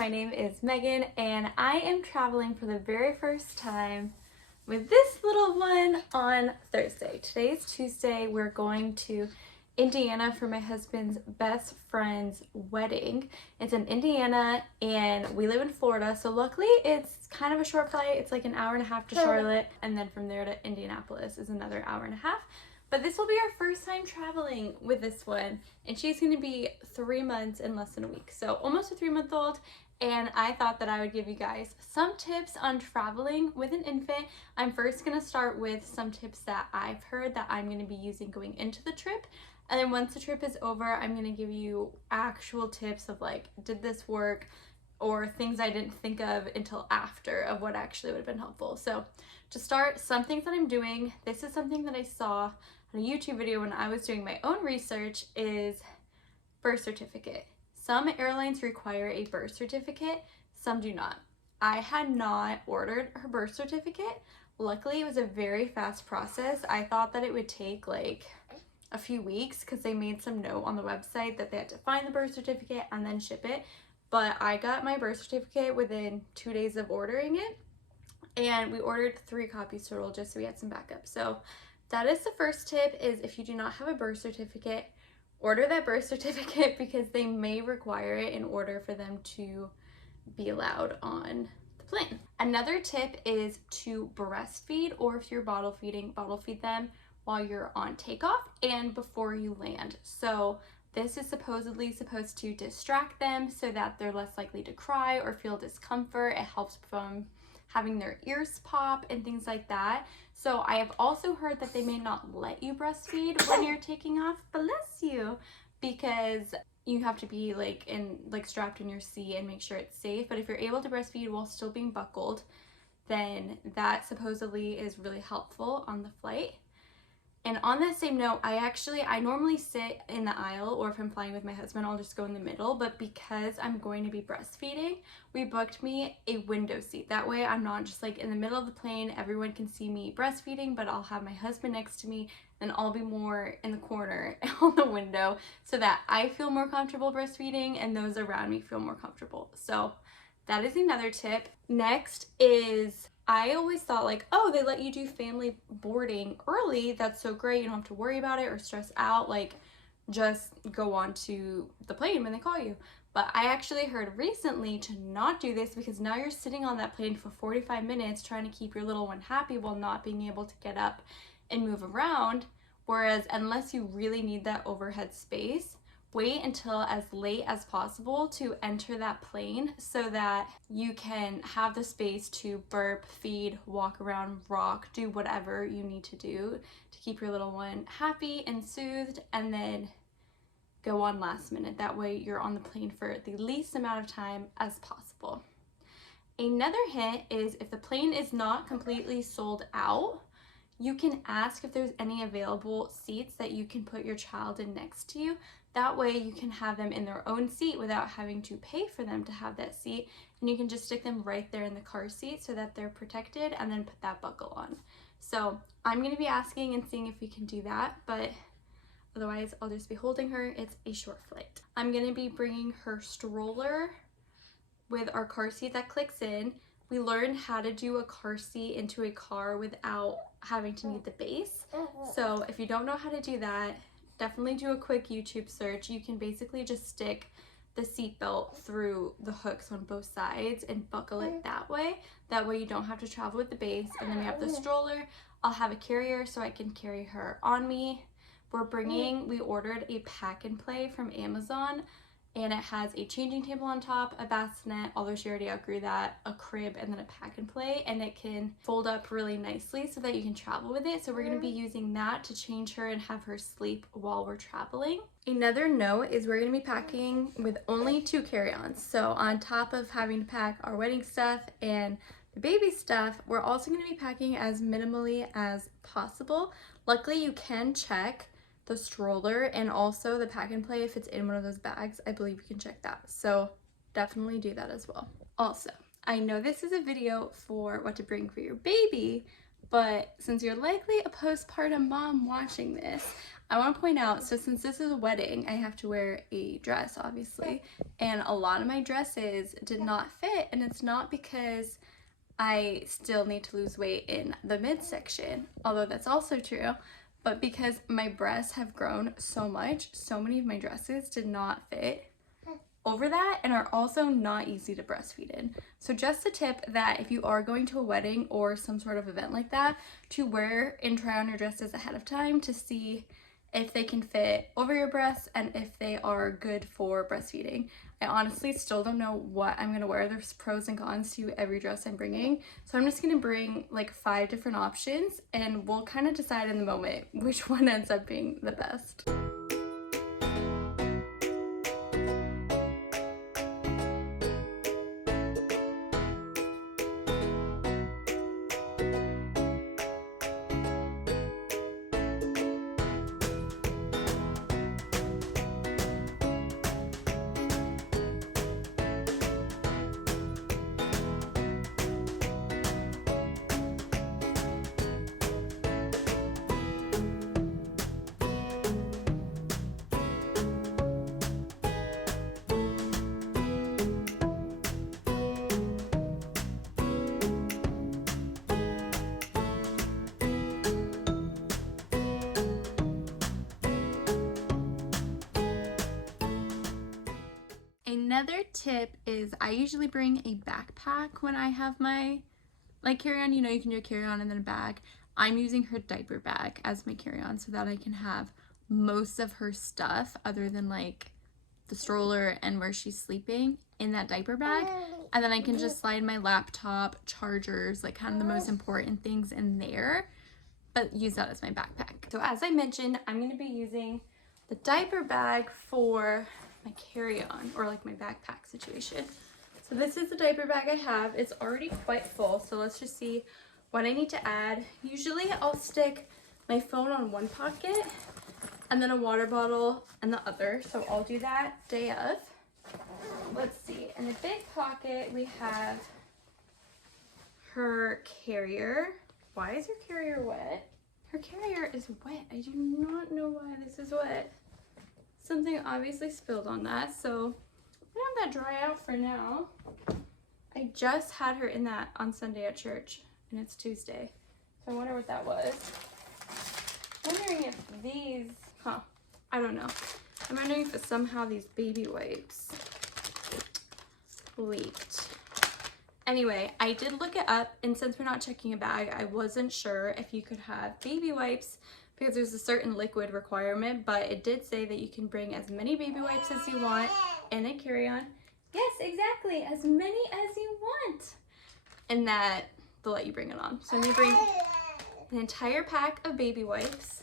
my name is Megan and I am traveling for the very first time with this little one on Thursday. Today's Tuesday. We're going to Indiana for my husband's best friend's wedding. It's in Indiana and we live in Florida, so luckily it's kind of a short flight. It's like an hour and a half to Charlotte, and then from there to Indianapolis is another hour and a half. But this will be our first time traveling with this one, and she's going to be 3 months in less than a week, so almost a 3-month-old. And I thought that I would give you guys some tips on traveling with an infant. I'm first going to start with some tips that I've heard that I'm going to be using going into the trip, and then once the trip is over, I'm going to give you actual tips of like, did this work, or things I didn't think of until after of what actually would have been helpful. So to start, some things that I'm doing, this is something that I saw on a YouTube video when I was doing my own research, is birth certificate. Some airlines require a birth certificate, some do not. I had not ordered her birth certificate. Luckily, it was a very fast process. I thought that it would take like a few weeks because they made some note on the website that they had to find the birth certificate and then ship it. But I got my birth certificate within 2 days of ordering it, and we ordered 3 copies total just so we had some backup. So that is the first tip, is if you do not have a birth certificate, order that birth certificate because they may require it in order for them to be allowed on the plane. Another tip is to breastfeed, or if you're bottle feeding, bottle feed them while you're on takeoff and before you land. So this is supposedly supposed to distract them so that they're less likely to cry or feel discomfort. It helps from having their ears pop and things like that. So I have also heard that they may not let you breastfeed when you're taking off, bless you, because you have to be like strapped in your seat and make sure it's safe. But if you're able to breastfeed while still being buckled, then that supposedly is really helpful on the flight. And on that same note, I normally sit in the aisle, or if I'm flying with my husband, I'll just go in the middle. But because I'm going to be breastfeeding, we booked me a window seat. That way I'm not just like in the middle of the plane, everyone can see me breastfeeding, but I'll have my husband next to me and I'll be more in the corner on the window so that I feel more comfortable breastfeeding and those around me feel more comfortable. So that is another tip. Next is, I always thought like, oh, they let you do family boarding early. That's so great. You don't have to worry about it or stress out. Like, just go on to the plane when they call you. But I actually heard recently to not do this, because now you're sitting on that plane for 45 minutes trying to keep your little one happy while not being able to get up and move around. Whereas unless you really need that overhead space, wait until as late as possible to enter that plane so that you can have the space to burp, feed, walk around, rock, do whatever you need to do to keep your little one happy and soothed, and then go on last minute. That way you're on the plane for the least amount of time as possible. Another hint is, if the plane is not completely sold out, you can ask if there's any available seats that you can put your child in next to you. That way you can have them in their own seat without having to pay for them to have that seat, and you can just stick them right there in the car seat so that they're protected, and then put that buckle on. So I'm going to be asking and seeing if we can do that, but otherwise I'll just be holding her. It's a short flight. I'm going to be bringing her stroller with our car seat that clicks in. We learned how to do a car seat into a car without having to need the base. So if you don't know how to do that, definitely do a quick YouTube search. You can basically just stick the seatbelt through the hooks on both sides and buckle it that way. That way you don't have to travel with the base. And then we have the stroller. I'll have a carrier so I can carry her on me. We ordered a pack and play from Amazon, and it has a changing table on top, a bassinet, although she already outgrew that, a crib, and then a pack and play, and it can fold up really nicely so that you can travel with it. So we're going to be using that to change her and have her sleep while we're traveling. Another note is we're going to be packing with only 2 carry-ons. So on top of having to pack our wedding stuff and the baby stuff, we're also going to be packing as minimally as possible. Luckily, you can check the stroller and also the pack and play if it's in one of those bags. I believe you can check that, so definitely do that as well. Also, I know this is a video for what to bring for your baby, But since you're likely a postpartum mom watching this, I want to point out, so since this is a wedding, I have to wear a dress, obviously, and a lot of my dresses did not fit, and it's not because I still need to lose weight in the midsection, although that's also true, but because my breasts have grown so much, so many of my dresses did not fit over that and are also not easy to breastfeed in. So just a tip that if you are going to a wedding or some sort of event like that, to wear and try on your dresses ahead of time to see if they can fit over your breasts and if they are good for breastfeeding. I honestly still don't know what I'm gonna wear. There's pros and cons to every dress I'm bringing. So I'm just gonna bring like 5 different options and we'll kind of decide in the moment which one ends up being the best. Another tip is I usually bring a backpack when I have my carry-on. You know, you can do a carry-on and then a bag. I'm using her diaper bag as my carry-on so that I can have most of her stuff other than like the stroller and where she's sleeping in that diaper bag, and then I can just slide my laptop, chargers, like kind of the most important things in there, but use that as my backpack. So as I mentioned, I'm going to be using the diaper bag for my carry-on or like my backpack situation. So this is the diaper bag I have. It's already quite full, so let's just see what I need to add. Usually I'll stick my phone on one pocket and then a water bottle in the other, so I'll do that day of. Let's see, in the big pocket we have her carrier. Why is her carrier wet? Her carrier is wet. I do not know why this is wet. Something obviously spilled on that, so I'm gonna have that dry out for now. I just had her in that on Sunday at church, and it's Tuesday, so I wonder what that was. I'm wondering if these, I don't know. I'm wondering if somehow these baby wipes leaked. Anyway, I did look it up, and since we're not checking a bag, I wasn't sure if you could have baby wipes because there's a certain liquid requirement, but it did say that you can bring as many baby wipes as you want in a carry-on. Yes, exactly, as many as you want. And that they'll let you bring it on. So I'm gonna bring an entire pack of baby wipes.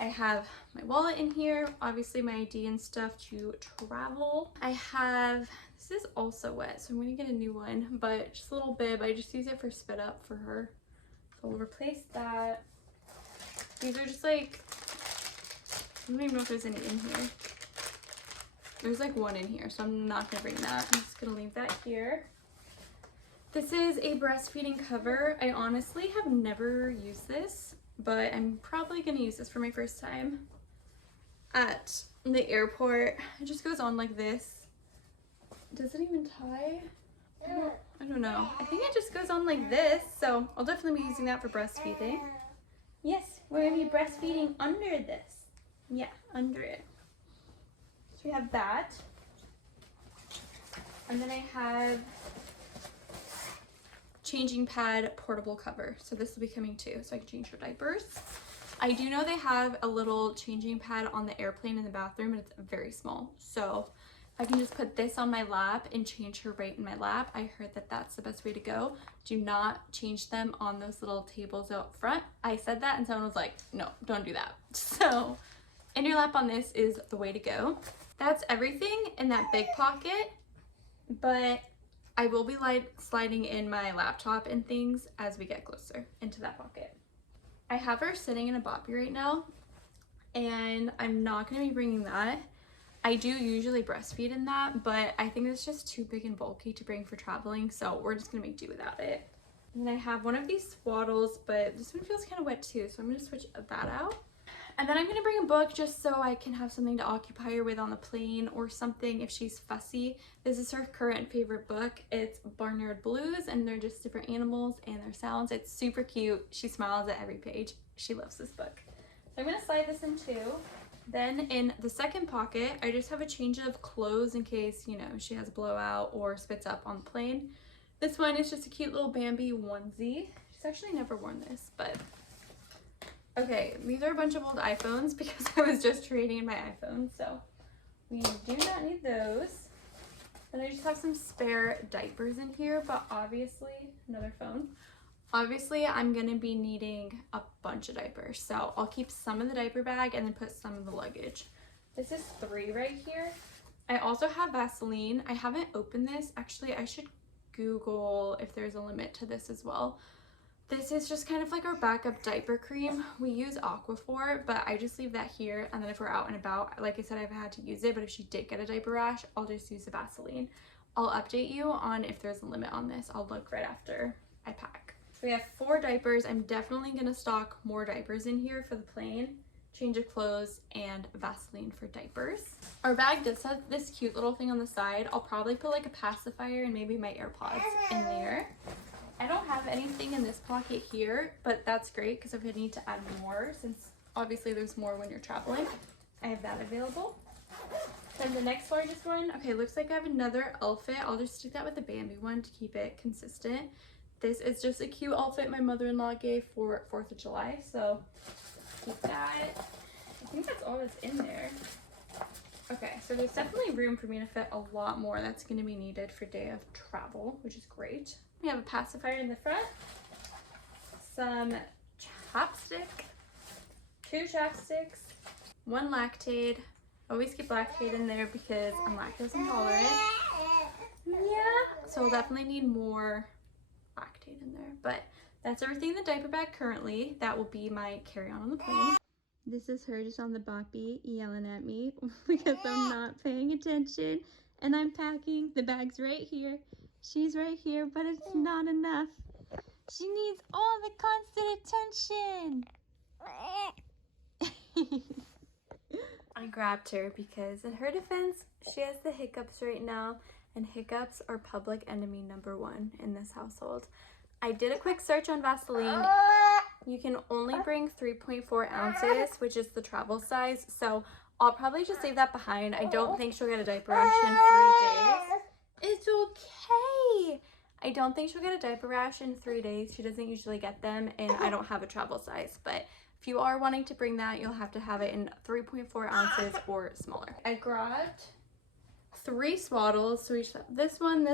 I have my wallet in here, obviously my ID and stuff to travel. I have, this is also wet, so I'm gonna get a new one, but just a little bib. I just use it for spit up for her. So we'll replace that. These are just like, I don't even know if there's any in here. There's like one in here, so I'm not gonna bring that. I'm just gonna leave that here. This is a breastfeeding cover. I honestly have never used this, but I'm probably gonna use this for my first time at the airport. It just goes on like this. Does it even tie? I don't know. I think it just goes on like this, so I'll definitely be using that for breastfeeding. Yes, we're gonna be breastfeeding under this. Yeah, under it. So we have that. And then I have changing pad portable cover. So this will be coming too, so I can change her diapers. I do know they have a little changing pad on the airplane in the bathroom, and it's very small. So I can just put this on my lap and change her right in my lap. I heard that that's the best way to go. Do not change them on those little tables out front. I said that and someone was like, no, don't do that. So in your lap on this is the way to go. That's everything in that big pocket, but I will be sliding in my laptop and things as we get closer into that pocket. I have her sitting in a boppy right now, and I'm not gonna be bringing that. I do usually breastfeed in that, but I think it's just too big and bulky to bring for traveling, so we're just gonna make do without it. And then I have one of these Swaddles, but this one feels kind of wet too, so I'm going to switch that out. And then I'm going to bring a book just so I can have something to occupy her with on the plane or something if she's fussy. This is her current favorite book. It's Barnyard Blues, and they're just different animals and their sounds. It's super cute. She smiles at every page. She loves this book. So I'm going to slide this in too. Then in the second pocket, I just have a change of clothes in case, you know, she has a blowout or spits up on the plane. This one is just a cute little Bambi onesie. She's actually never worn this, but okay, these are a bunch of old iPhones because I was just trading in my iPhone, so we do not need those. Then I just have some spare diapers in here, but obviously, another phone. Obviously, I'm gonna be needing a bunch of diapers, so I'll keep some in the diaper bag and then put some in the luggage. This is 3 right here. I also have Vaseline. I haven't opened this. Actually, I should Google if there's a limit to this as well. This is just kind of like our backup diaper cream. We use Aquaphor, but I just leave that here, and then if we're out and about, like I said, I haven't had to use it, but if she did get a diaper rash, I'll just use the Vaseline. I'll update you on if there's a limit on this. I'll look right after I pack. So we have 4 diapers. I'm definitely gonna stock more diapers in here for the plane, change of clothes, and Vaseline for diapers. Our bag does have this cute little thing on the side. I'll probably put like a pacifier and maybe my AirPods in there. I don't have anything in this pocket here, but that's great because if I need to add more, since obviously there's more when you're traveling, I have that available. Then the next largest one, okay, looks like I have another outfit. I'll just stick that with the Bambi one to keep it consistent. This is just a cute outfit my mother-in-law gave for 4th of July, so keep that. I think that's all that's in there. Okay, so there's definitely room for me to fit a lot more that's going to be needed for day of travel, which is great. We have a pacifier in the front, some chapstick, 2 chapsticks, 1 Lactaid. Always keep Lactaid in there because I'm lactose intolerant. Yeah, so we'll definitely need more Lactaid in there, but that's everything in the diaper bag currently. That will be my carry-on on the plane. This is her just on the boppy yelling at me because I'm not paying attention and I'm packing. The bag's right here. She's right here, but it's not enough. She needs all the constant attention. I grabbed her because in her defense, she has the hiccups right now, and hiccups are public enemy #1 in this household. I did a quick search on Vaseline. You can only bring 3.4 ounces, which is the travel size, so I'll probably just leave that behind. I don't think she'll get a diaper rash in 3 days. It's okay. I don't think she'll get a diaper rash in 3 days. She doesn't usually get them, and I don't have a travel size, but if you are wanting to bring that, you'll have to have it in 3.4 ounces or smaller. I grabbed 3 Swaddles, so we just have this one,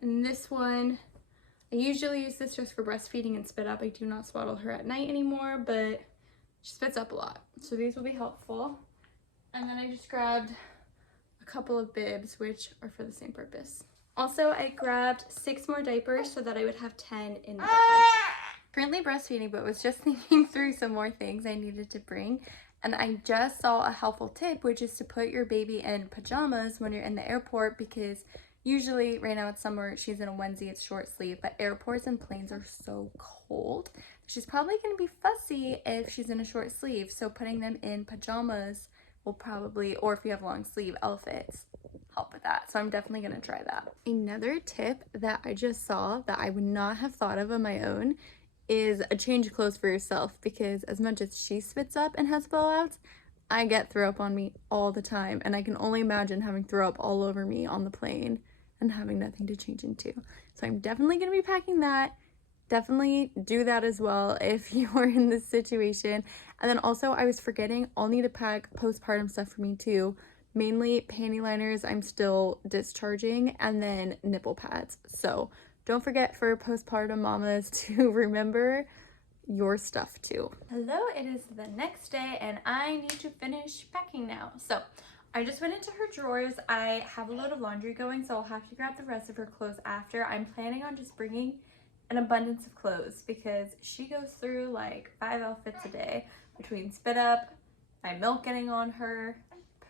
and this one. I usually use this just for breastfeeding and spit up. I do not swaddle her at night anymore, but she spits up a lot. So these will be helpful. And then I just grabbed a couple of bibs, which are for the same purpose. Also, I grabbed 6 more diapers so that I would have 10 in the bag. Currently breastfeeding, but was just thinking through some more things I needed to bring. And I just saw a helpful tip, which is to put your baby in pajamas when you're in the airport, because usually right now it's summer, she's in a onesie, it's short sleeve, but airports and planes are so cold. She's probably going to be fussy if she's in a short sleeve, so putting them in pajamas will probably, or if you have long sleeve outfits, help with that. So I'm definitely going to try that. Another tip that I just saw that I would not have thought of on my own is a change of clothes for yourself, because as much as she spits up and has blowouts, I get throw up on me all the time, and I can only imagine having throw up all over me on the plane and having nothing to change into. So I'm definitely going to be packing that. Definitely do that as well if you are in this situation. And then also, I was forgetting, I'll need to pack postpartum stuff for me too. Mainly panty liners I'm still discharging, and then nipple pads. So don't forget for postpartum mamas to remember your stuff too. Hello, it is the next day and I need to finish packing now. So I just went into her drawers. I have a load of laundry going, so I'll have to grab the rest of her clothes after. I'm planning on just bringing an abundance of clothes because she goes through like 5 outfits a day between spit up, my milk getting on her,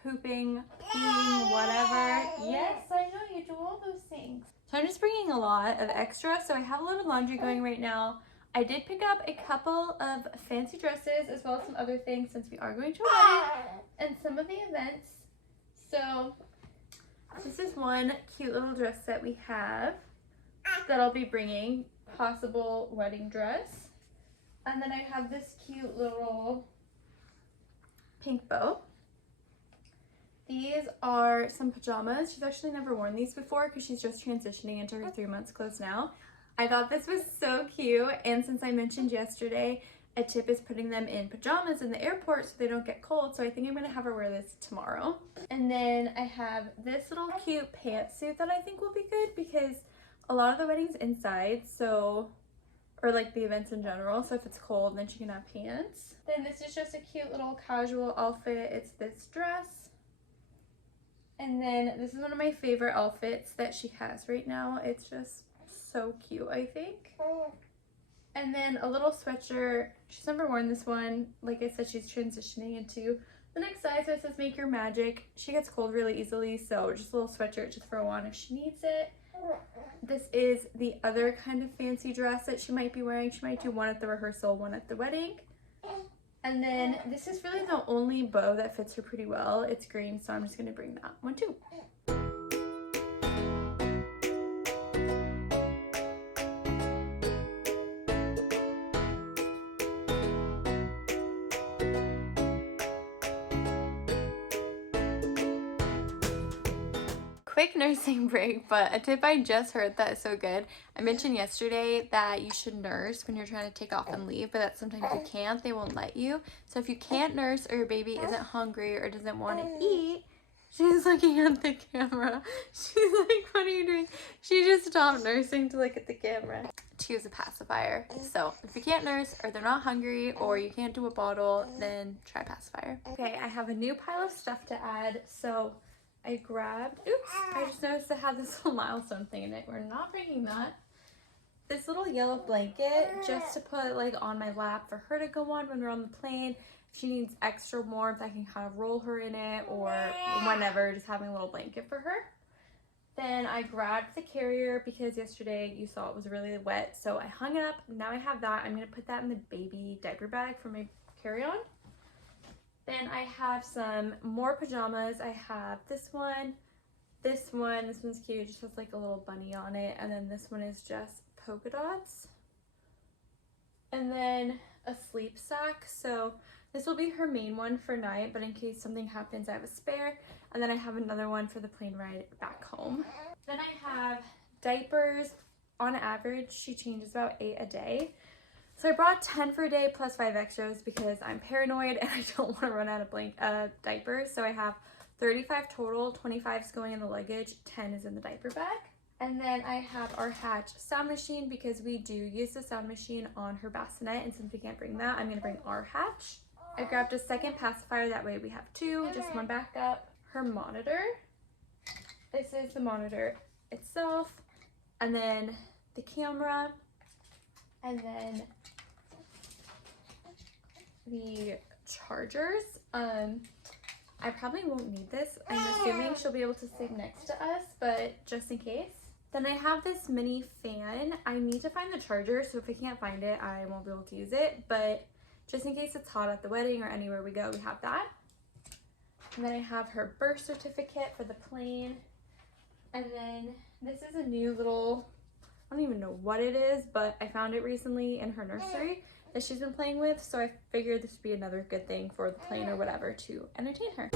pooping, peeing, whatever. Yes, I know you do all those things? So I'm just bringing a lot of extra. So I have a lot of laundry going right now. I did pick up a couple of fancy dresses as well as some other things since we are going to a wedding and some of the events. So this is one cute little dress that we have that I'll be bringing, possible wedding dress. And then I have this cute little pink bow. These are some pajamas. She's actually never worn these before because she's just transitioning into her 3 months clothes now. I thought this was so cute, and since I mentioned yesterday, a tip is putting them in pajamas in the airport so they don't get cold, so I think I'm going to have her wear this tomorrow. And then I have this little cute pantsuit that I think will be good because a lot of the wedding's inside, so, or like the events in general, so if it's cold then she can have pants. Then this is just a cute little casual outfit. It's this dress. And then this is one of my favorite outfits that she has right now. It's just so cute, I think. And then a little sweatshirt. She's never worn this one. Like I said, she's transitioning into the next size. So it says make your magic. She gets cold really easily, so just a little sweatshirt to throw on if she needs it. This is the other kind of fancy dress that she might be wearing. She might do one at the rehearsal, one at the wedding. And then this is really the only bow that fits her pretty well. It's green, so I'm just going to bring that one too. Quick nursing break, but a tip I just heard that is so good. I mentioned yesterday that you should nurse when you're trying to take off and leave, but that sometimes you can't. They won't let you. So if you can't nurse or your baby isn't hungry or doesn't want to eat, she's looking at the camera. She's like, what are you doing? She just stopped nursing to look at the camera. To use a pacifier. So if you can't nurse or they're not hungry or you can't do a bottle, then try pacifier. Okay, I have a new pile of stuff to add. So I grabbed, oops, I just noticed it had this little milestone thing in it. We're not bringing that. This little yellow blanket just to put like on my lap for her to go on when we're on the plane. If she needs extra warmth, I can kind of roll her in it, or whenever, just having a little blanket for her. Then I grabbed the carrier because yesterday you saw it was really wet, so I hung it up. Now I have that. I'm going to put that in the baby diaper bag for my carry-on. Then I have some more pajamas. I have this one, this one's cute, it just has like a little bunny on it, and then this one is just polka dots. And then a sleep sack, so this will be her main one for night, but in case something happens I have a spare. And then I have another one for the plane ride back home. Then I have diapers. On average she changes about 8 a day. So I brought 10 for a day plus 5 extras because I'm paranoid and I don't want to run out of diapers. So I have 35 total, 25 is going in the luggage, 10 is in the diaper bag. And then I have our Hatch sound machine because we do use the sound machine on her bassinet, and since we can't bring that, I'm going to bring our Hatch. I grabbed a second pacifier, that way we have 2, just one backup. Her monitor. This is the monitor itself, and then the camera, and then the chargers. I probably won't need this. I'm assuming she'll be able to sleep next to us, but just in case. Then I have this mini fan. I need to find the charger, so if I can't find it, I won't be able to use it, but just in case it's hot at the wedding or anywhere we go, we have that. And then I have her birth certificate for the plane. And then this is a new little, I don't even know what it is, but I found it recently in her nursery that she's been playing with, so I figured this would be another good thing for the plane or whatever to entertain her.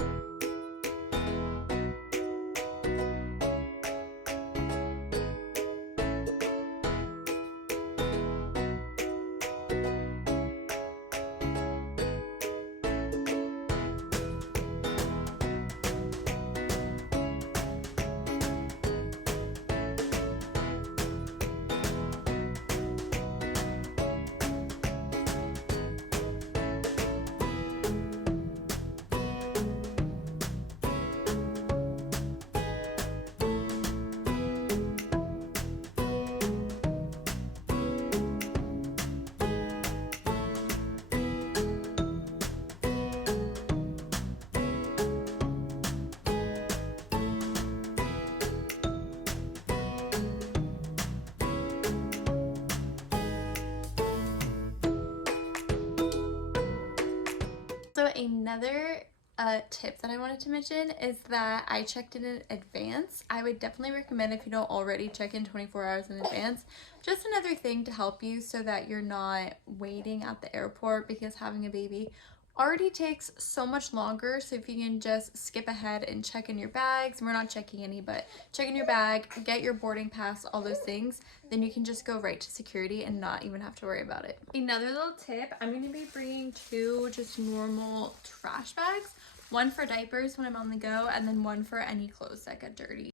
So another tip that I wanted to mention is that I checked in advance. I would definitely recommend, if you don't already, check in 24 hours in advance. Just another thing to help you so that you're not waiting at the airport, because having a baby already takes so much longer. So if you can just skip ahead and check in your bags, we're not checking any, but check in your bag, get your boarding pass, all those things, then you can just go right to security and not even have to worry about it. Another little tip, I'm going to be bringing 2 just normal trash bags, one for diapers when I'm on the go, and then one for any clothes that get dirty.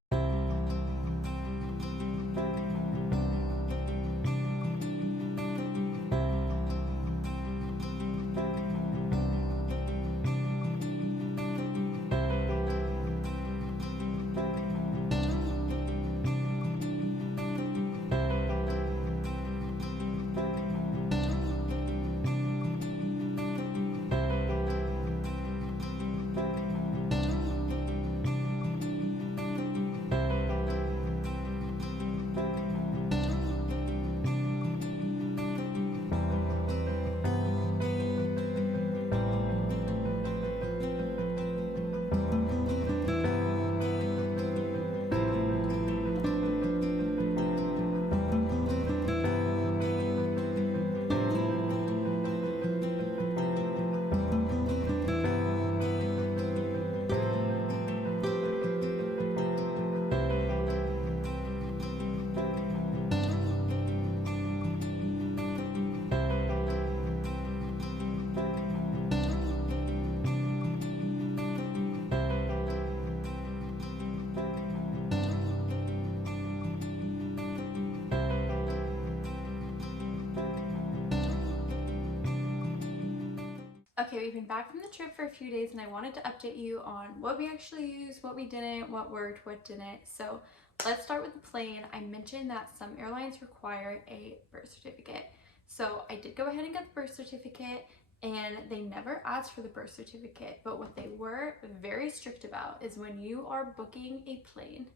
Okay, we've been back from the trip for a few days and I wanted to update you on what we actually used, what we didn't, what worked, what didn't. So let's start with the plane. I mentioned that some airlines require a birth certificate. So I did go ahead and get the birth certificate, and they never asked for the birth certificate, but what they were very strict about is when you are booking a plane,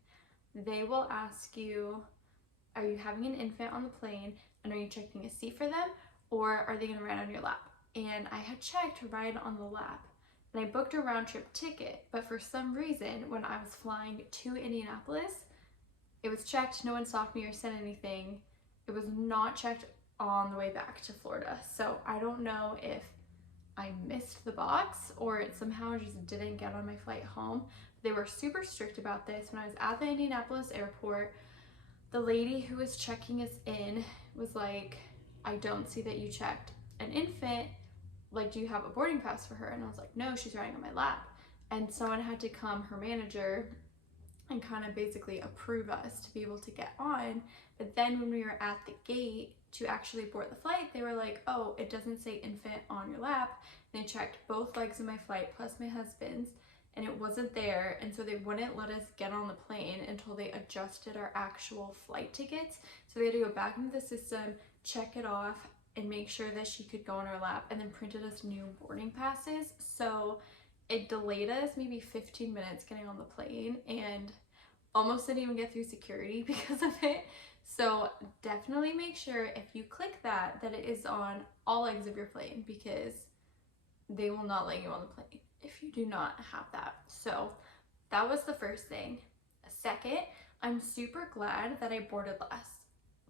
they will ask you, are you having an infant on the plane, and are you checking a seat for them, or are they gonna ride on your lap? And I had checked ride on the lap, and I booked a round trip ticket, but for some reason when I was flying to Indianapolis, it was checked, no one stopped me or said anything. It was not checked on the way back to Florida. So I don't know if I missed the box or it somehow just didn't get on my flight home. They were super strict about this. When I was at the Indianapolis airport, the lady who was checking us in was like, I don't see that you checked an infant. Like, do you have a boarding pass for her? And I was like, no, she's riding on my lap. And someone had to come, her manager, and kind of basically approve us to be able to get on. But then when we were at the gate to actually board the flight, they were like, oh, it doesn't say infant on your lap. And they checked both legs of my flight plus my husband's, and it wasn't there. And so they wouldn't let us get on the plane until they adjusted our actual flight tickets. So they had to go back into the system, check it off, and make sure that she could go on our lap, and then printed us new boarding passes. So it delayed us maybe 15 minutes getting on the plane, and almost didn't even get through security because of it. So definitely make sure if you click that, that it is on all legs of your plane, because they will not let you on the plane if you do not have that. So that was the first thing. Second, I'm super glad that I boarded last.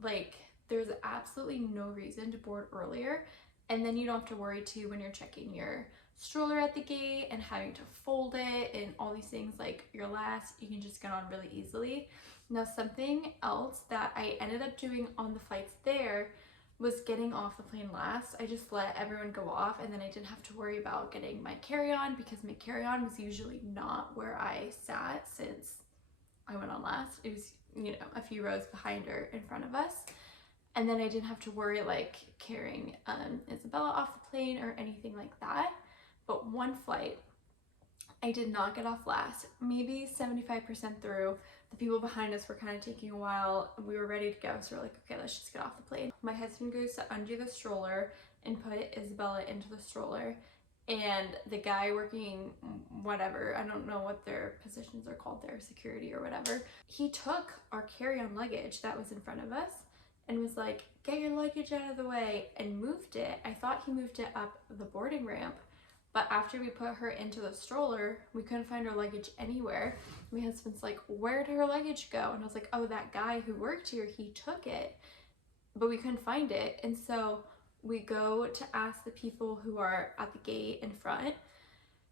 Like, there's absolutely no reason to board earlier, and then you don't have to worry too when you're checking your stroller at the gate and having to fold it and all these things. Like, your last, you can just get on really easily. Now, something else that I ended up doing on the flights there was getting off the plane last. I just let everyone go off, and then I didn't have to worry about getting my carry-on, because my carry-on was usually not where I sat since I went on last. It was, you know, a few rows behind or in front of us. And then I didn't have to worry like carrying Isabella off the plane or anything like that. But one flight, I did not get off last. Maybe 75% through. The people behind us were kind of taking a while. We were ready to go, so we're like, okay, let's just get off the plane. My husband goes to undo the stroller and put Isabella into the stroller. And the guy working whatever, I don't know what their positions are called there, security or whatever, he took our carry-on luggage that was in front of us and was like, get your luggage out of the way, and moved it. I thought he moved it up the boarding ramp, But after we put her into the stroller, we couldn't find her luggage anywhere. My husband's like, where did her luggage go? And I was like, oh, that guy who worked here, he took it, but we couldn't find it. And so we go to ask the people who are at the gate in front,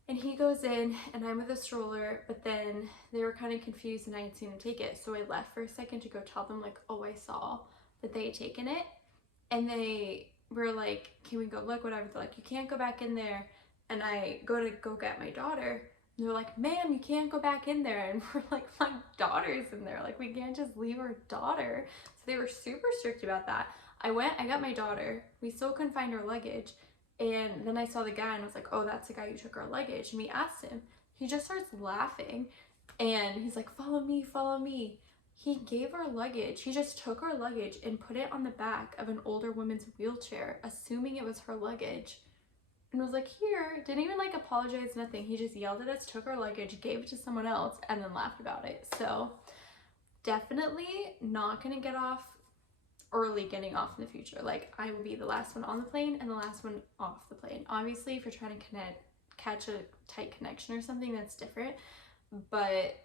and he goes in and I'm with a stroller, but then they were kind of confused and I had seen him take it. So I left for a second to go tell them like, oh, I saw that they had taken it. And they were like, can we go look, whatever. They're like, you can't go back in there. And I go to go get my daughter. And they're like, ma'am, you can't go back in there. And we're like, my daughter's in there. Like, we can't just leave our daughter. So they were super strict about that. I went, I got my daughter. We still couldn't find her luggage. And then I saw the guy and was like, oh, that's the guy who took our luggage. And we asked him. He just starts laughing. And he's like, follow me, follow me. He gave our luggage. He just took our luggage and put it on the back of an older woman's wheelchair, assuming it was her luggage. And was like, here, didn't even like apologize, nothing. He just yelled at us, took our luggage, gave it to someone else, and then laughed about it. So definitely not gonna get off early getting off in the future. Like, I will be the last one on the plane and the last one off the plane. Obviously, if you're trying to catch a tight connection or something, that's different. But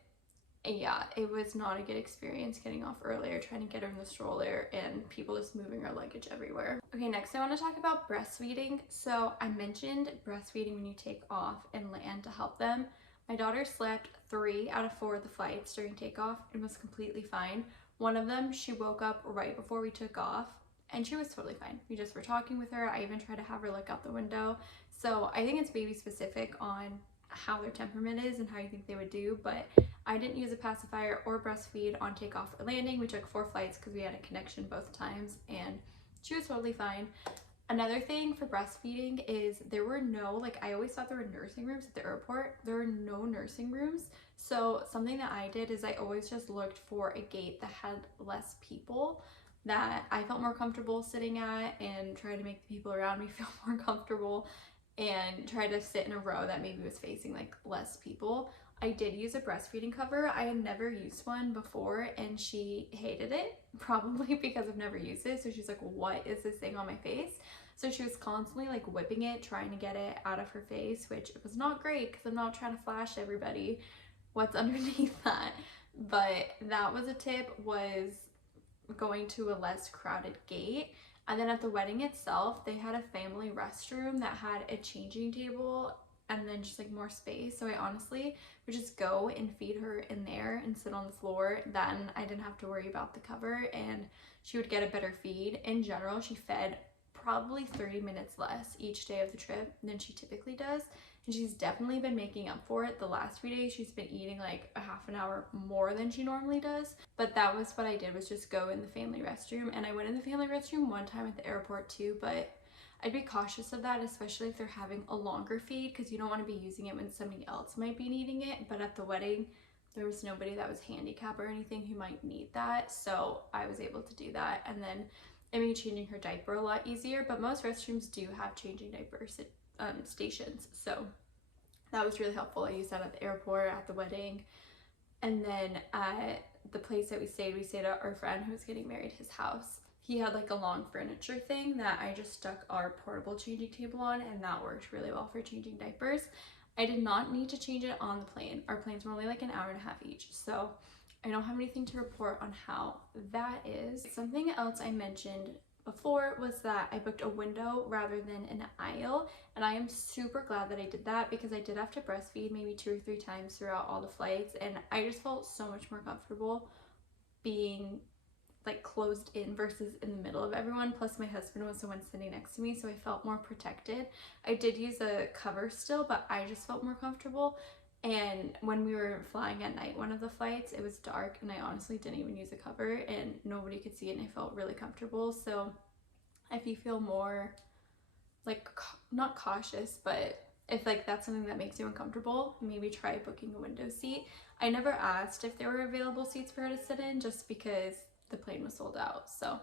yeah, it was not a good experience getting off earlier, trying to get her in the stroller and people just moving her luggage everywhere. Okay, next I want to talk about breastfeeding. So I mentioned breastfeeding when you take off and land to help them. My daughter slept 3 out of 4 of the flights during takeoff and was completely fine. One of them, she woke up right before we took off and she was totally fine. We just were talking with her. I even tried to have her look out the window. So I think it's baby specific on how their temperament is and how you think they would do, but I didn't use a pacifier or breastfeed on takeoff or landing. We took 4 flights because we had a connection both times and she was totally fine. Another thing for breastfeeding is there were no, like, I always thought there were nursing rooms at the airport. There were no nursing rooms. So something that I did is I always just looked for a gate that had less people that I felt more comfortable sitting at and tried to make the people around me feel more comfortable and try to sit in a row that maybe was facing like less people. I did use a breastfeeding cover. I had never used one before and she hated it, probably because I've never used it. So she's like, what is this thing on my face? So she was constantly like whipping it, trying to get it out of her face, which was not great because I'm not trying to flash everybody what's underneath that. But that was a tip, was going to a less crowded gate. And then at the wedding itself, they had a family restroom that had a changing table and then just like more space. So I honestly would just go and feed her in there and sit on the floor. Then I didn't have to worry about the cover and she would get a better feed. In general, she fed probably 30 minutes less each day of the trip than she typically does. And she's definitely been making up for it. The last few days, she's been eating like a half an hour more than she normally does. But that was what I did, was just go in the family restroom. And I went in the family restroom one time at the airport too, but I'd be cautious of that, especially if they're having a longer feed, because you don't want to be using it when somebody else might be needing it. But at the wedding, there was nobody that was handicapped or anything who might need that. So I was able to do that. And then it made changing her diaper a lot easier, but most restrooms do have changing diaper stations. So that was really helpful. I used that at the airport, at the wedding. And then at the place that we stayed at our friend who was getting married, his house. He had like a long furniture thing that I just stuck our portable changing table on, and that worked really well for changing diapers. I did not need to change it on the plane. Our planes were only like an hour and a half each. So I don't have anything to report on how that is. Something else I mentioned before was that I booked a window rather than an aisle, and I am super glad that I did that because I did have to breastfeed maybe 2 or 3 times throughout all the flights, and I just felt so much more comfortable being like closed in versus in the middle of everyone. Plus my husband was the one sitting next to me, so I felt more protected. I did use a cover still, but I just felt more comfortable. And when we were flying at night, one of the flights, it was dark and I honestly didn't even use a cover and nobody could see it, and I felt really comfortable. So if you feel more like not cautious, but if like that's something that makes you uncomfortable, maybe try booking a window seat. I never asked if there were available seats for her to sit in just because the plane was sold out. So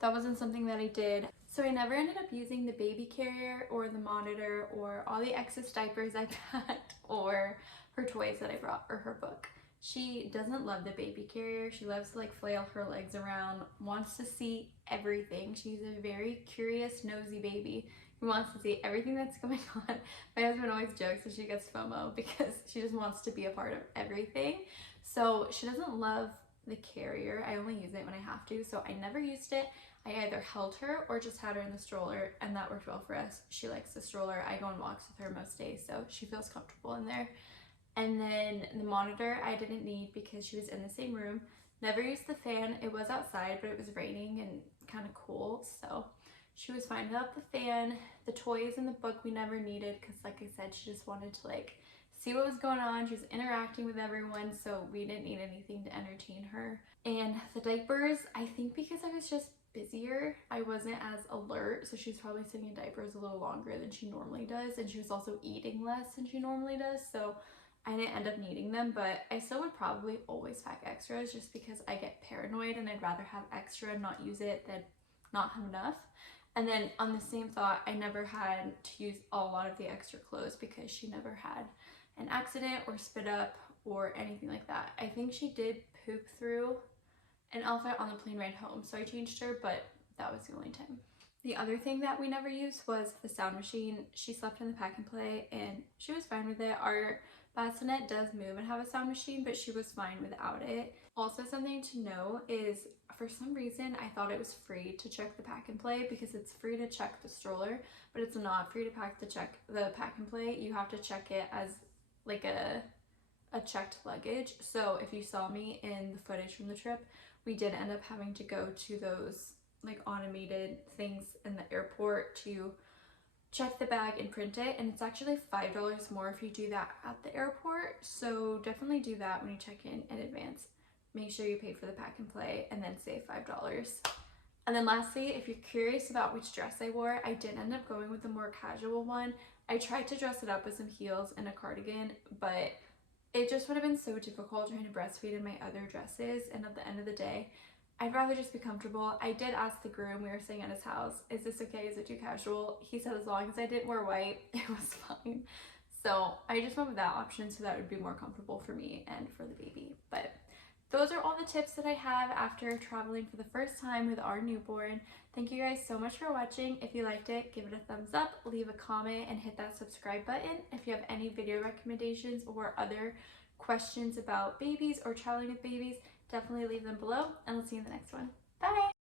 that wasn't something that I did. So I never ended up using the baby carrier or the monitor or all the excess diapers I got or her toys that I brought or her book. She doesn't love the baby carrier. She loves to like flail her legs around, wants to see everything. She's a very curious, nosy baby He wants to see everything that's going on. My husband always jokes that she gets FOMO because she just wants to be a part of everything. So she doesn't love the carrier. I only use it when I have to, so I never used it. I either held her or just had her in the stroller, and that worked well for us. She likes the stroller. I go on walks with her most days, so she feels comfortable in there. And then the monitor I didn't need because she was in the same room. Never used the fan. It was outside, but it was raining and kind of cool, so she was fine without the fan. The toys in the book we never needed because, like I said, she just wanted to like see what was going on. She was interacting with everyone, so we didn't need anything to entertain her. And the diapers, I think because I was just busier, I wasn't as alert, so she's probably sitting in diapers a little longer than she normally does, and she was also eating less than she normally does, so I didn't end up needing them. But I still would probably always pack extras just because I get paranoid and I'd rather have extra and not use it than not have enough. And then on the same thought, I never had to use a lot of the extra clothes because she never had an accident or spit up or anything like that. I think she did poop through an outfit on the plane ride home, so I changed her, but that was the only time. The other thing that we never used was the sound machine. She slept in the pack and play and she was fine with it. Our bassinet does move and have a sound machine, but she was fine without it. Also, something to know is for some reason I thought it was free to check the pack and play because it's free to check the stroller, but it's not free to check the pack and play. You have to check it as like a checked luggage. So if you saw me in the footage from the trip, we did end up having to go to those like automated things in the airport to check the bag and print it, and it's actually $5 more if you do that at the airport. So definitely do that when you check in advance. Make sure you pay for the pack and play and then save $5. And then lastly, if you're curious about which dress I wore, I did end up going with the more casual one. I tried to dress it up with some heels and a cardigan, but it just would have been so difficult trying to breastfeed in my other dresses, and at the end of the day, I'd rather just be comfortable. I did ask the groom, we were staying at his house, is this okay? Is it too casual? He said as long as I didn't wear white, it was fine. So I just went with that option so that would be more comfortable for me and for the baby. But those are all the tips that I have after traveling for the first time with our newborn. Thank you guys so much for watching. If you liked it, give it a thumbs up, leave a comment, and hit that subscribe button. If you have any video recommendations or other questions about babies or traveling with babies, definitely leave them below, and I'll see you in the next one. Bye!